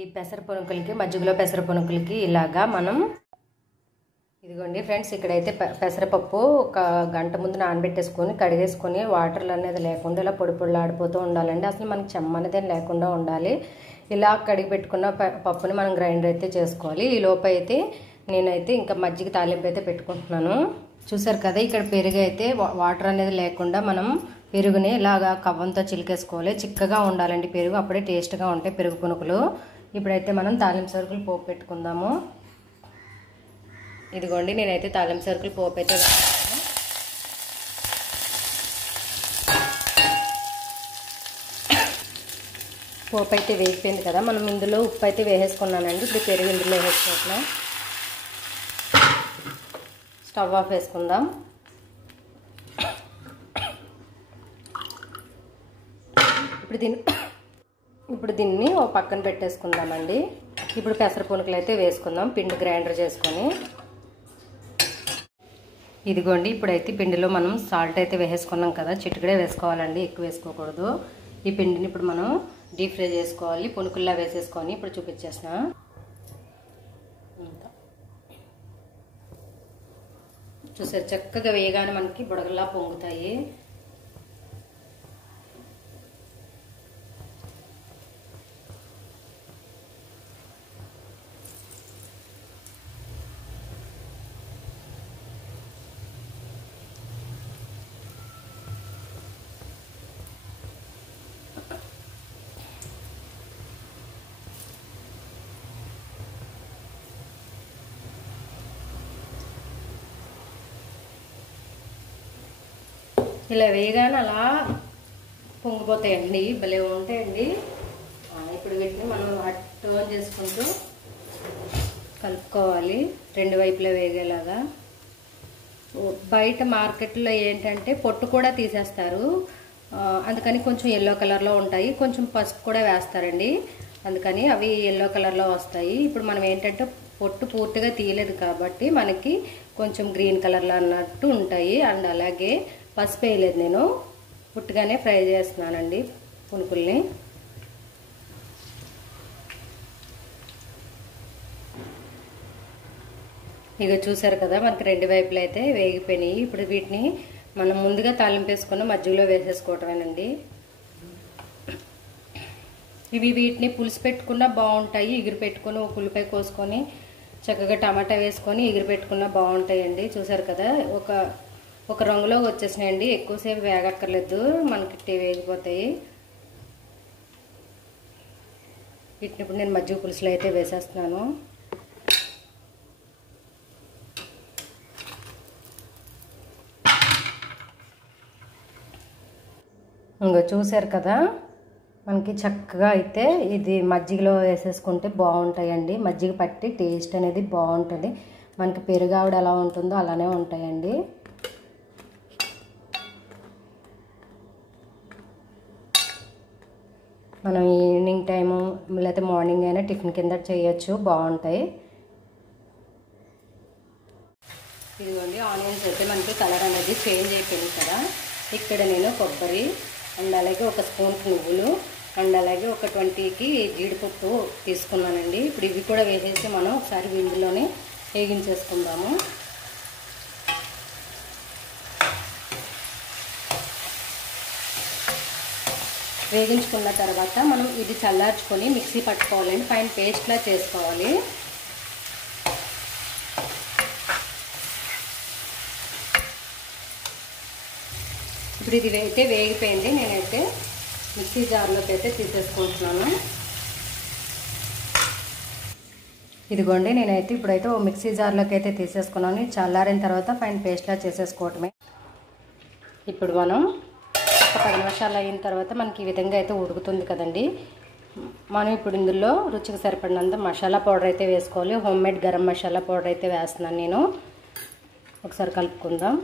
ఈ పెసర పునుకులకి మజ్జిగలో పెసర పునుకులకి ఇలాగా మనం ఇదిగోండి ఫ్రెండ్స్, ఇక్కడైతే పెసరపప్పు ఒక గంట ముందు నానబెట్టేసుకొని కడిగేసుకొని వాటర్లు అనేది లేకుండా ఇలా పొడి పొడిలాడిపోతూ ఉండాలండి. అసలు మనకి చెమ్మ అనేది లేకుండా ఉండాలి. ఇలా కడిగి పెట్టుకున్న పప్పుని మనం గ్రైండర్ అయితే చేసుకోవాలి. ఈ లోపు అయితే నేనైతే ఇంకా మజ్జిగ తాలింపు అయితే పెట్టుకుంటున్నాను. చూసారు కదా, ఇక్కడ పెరుగు అయితే వాటర్ అనేది లేకుండా మనం పెరుగుని ఇలాగా కవ్వంతో చిలికేసుకోవాలి. చిక్కగా ఉండాలండి పెరుగు, అప్పుడే టేస్ట్గా ఉంటాయి పెరుగు పునుకులు. ఇప్పుడైతే మనం తాలింపు సరుకులు పోపు పెట్టుకుందాము. ఇదిగోండి, నేనైతే తాలింపు సరుకులు పోపు అయితే పోపు అయితే వేగిపోయింది కదా, మనం ఇందులో ఉప్పు అయితే వేసేసుకున్నానండి. ఇప్పుడు పెరుగు ఇందులో వేసేసుకోవట్లే. స్టవ్ ఆఫ్ వేసుకుందాం. ఇప్పుడు దీన్ని ఓ పక్కన పెట్టేసుకుందామండి. ఇప్పుడు పెసర పునుకులు అయితే వేసుకుందాం, పిండి గ్రైండర్ చేసుకొని. ఇదిగోండి, ఇప్పుడైతే పిండిలో మనం సాల్ట్ అయితే వేసేసుకున్నాం కదా, చిటికడే వేసుకోవాలండి, ఎక్కువ వేసుకోకూడదు. ఈ పిండిని ఇప్పుడు మనం డీప్ ఫ్రై చేసుకోవాలి. పునుకుల్లా వేసేసుకొని ఇప్పుడు చూపించేస్తున్నా. చూసారు, చక్కగా వేయగానే మనకి బుడగల్లా పొంగుతాయి. ఇలా వేయగానే అలా పొంగిపోతాయండి, భలే ఉంటాయండి. ఇప్పుడు వీటిని మనం టర్న్ చేసుకుంటూ కలుపుకోవాలి, రెండు వైపులా వేగేలాగా. బయట మార్కెట్లో ఏంటంటే పొట్టు కూడా తీసేస్తారు, అందుకని కొంచెం ఎల్లో కలర్లో ఉంటాయి. కొంచెం పసుపు కూడా వేస్తారండి, అందుకని అవి ఎల్లో కలర్లో వస్తాయి. ఇప్పుడు మనం ఏంటంటే పొట్టు పూర్తిగా తీయలేదు కాబట్టి మనకి కొంచెం గ్రీన్ కలర్లో అన్నట్టు ఉంటాయి. అండ్ అలాగే పసుపు వేయలేదు, నేను పుట్టుగానే ఫ్రై చేస్తున్నానండి పునుకుల్ని. ఇక చూసారు కదా, మనకి రెండు వైపులు అయితే వేగిపోయినాయి. ఇప్పుడు వీటిని మనం ముందుగా తాలింపు వేసుకుని మజ్జిగలో వేసేసుకోవటమేనండి. వీటిని పులుసు పెట్టుకున్నా బాగుంటాయి, ఎగురు పెట్టుకొని ఒక ఉల్లిపాయ కోసుకొని చక్కగా టమాటా వేసుకొని ఎగురు పెట్టుకున్నా బాగుంటాయండి. చూసారు కదా, ఒక రంగులో వచ్చేసినాయండి, ఎక్కువసేపు వేగక్కర్లేదు, మనకి వేగిపోతాయి. వీటిని ఇప్పుడు నేను మజ్జిగ పులుసులో అయితే వేసేస్తున్నాను. ఇంకా చూసారు కదా, మనకి చక్కగా అయితే ఇది మజ్జిగలో వేసేసుకుంటే బాగుంటాయండి. మజ్జిగ పట్టి టేస్ట్ అనేది బాగుంటుంది. మనకి పెరుగు ఆవిడ ఎలా ఉంటుందో అలానే ఉంటాయండి. మనం ఈవినింగ్ టైము లేకపోతే మార్నింగ్ అయినా టిఫిన్ కింద చేయొచ్చు, బాగుంటాయి. ఇదిగోండి, ఆనియన్స్ అయితే మనకి కలర్ అనేది చేంజ్ అయిపోయింది కదా. ఇక్కడ నేను కొబ్బరి అండ్ అలాగే ఒక స్పూన్ నువ్వులు అండ్ అలాగే ఒక 20కి జీడిపప్పు తీసుకున్నానండి. ఇప్పుడు ఇవి కూడా వేసేసి మనం ఒకసారి ఇందులోనే వేగించేసుకుందాము. వేగించుకున్న తర్వాత మనం ఇది చల్లార్చుకొని మిక్సీ పట్టుకోవాలండి, ఫైన్ పేస్ట్లా చేసుకోవాలి. ఇప్పుడు ఇది అయితే వేగిపోయింది. నేనైతే మిక్సీ జార్లోకి అయితే తీసేసుకుంటున్నాను. ఇదిగోండి నేనైతే ఇప్పుడైతే ఓ మిక్సీ జార్లోకి అయితే తీసేసుకున్నాను. చల్లారిన తర్వాత ఫైన్ పేస్ట్లా చేసేసుకోవటమే. ఇప్పుడు మనం ఒక 10 నిమిషాలు అయిన తర్వాత మనకి ఈ విధంగా అయితే ఉడుకుతుంది కదండి. మనం ఇప్పుడు ఇందులో రుచికి సరిపడినంత మసాలా పౌడర్ అయితే వేసుకోవాలి. హోమ్మేడ్ గరం మసాలా పౌడర్ అయితే వేస్తున్నాను నేను. ఒకసారి కలుపుకుందాం.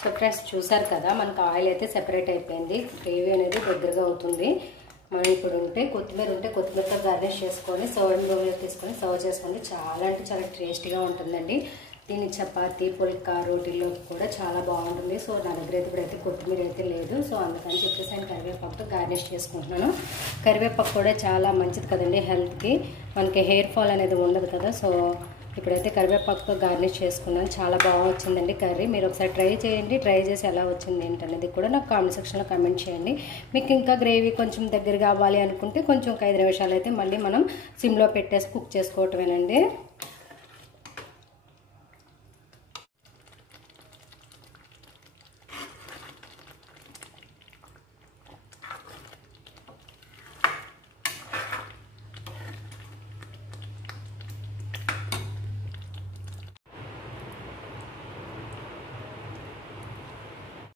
సో ఫ్రెండ్స్ చూసారు కదా, మనకు ఆయిల్ అయితే సెపరేట్ అయిపోయింది. గ్రేవీ అనేది దగ్గరగా అవుతుంది. మనం ఇప్పుడు కొత్తిమీరతో గార్నిష్ చేసుకొని సర్వింగ్ బౌల్లో తీసుకొని సర్వ్ చేసుకోండి. చాలా అంటే చాలా టేస్టీగా ఉంటుందండి. దీన్ని చపాతీ, పుల్కా, రోటీల్లోకి కూడా చాలా బాగుంటుంది. సో నా దగ్గర అయితే ఇప్పుడైతే కొత్తిమీర అయితే లేదు. సో అందుకని చెప్పేసి నేను కరివేపాకుతో గార్నిష్ చేసుకుంటున్నాను. కరివేపాకు కూడా చాలా మంచిది కదండి హెల్త్కి. మనకి హెయిర్ ఫాల్ అనేది ఉండదు కదా. సో ఇప్పుడైతే కరివేపాకుతో గార్నిష్ చేసుకున్నాను. చాలా బాగా వచ్చిందండి కర్రీ. మీరు ఒకసారి ట్రై చేయండి. ట్రై చేసి ఎలా వచ్చింది ఏంటనేది కూడా నాకు కామెంట్ సెక్షన్లో కామెంట్ చేయండి. మీకు ఇంకా గ్రేవీ కొంచెం దగ్గర కావాలి అనుకుంటే కొంచెం ఒక 5 నిమిషాలు అయితే మళ్ళీ మనం సిమ్లో పెట్టేసి కుక్ చేసుకోవటమేనండి.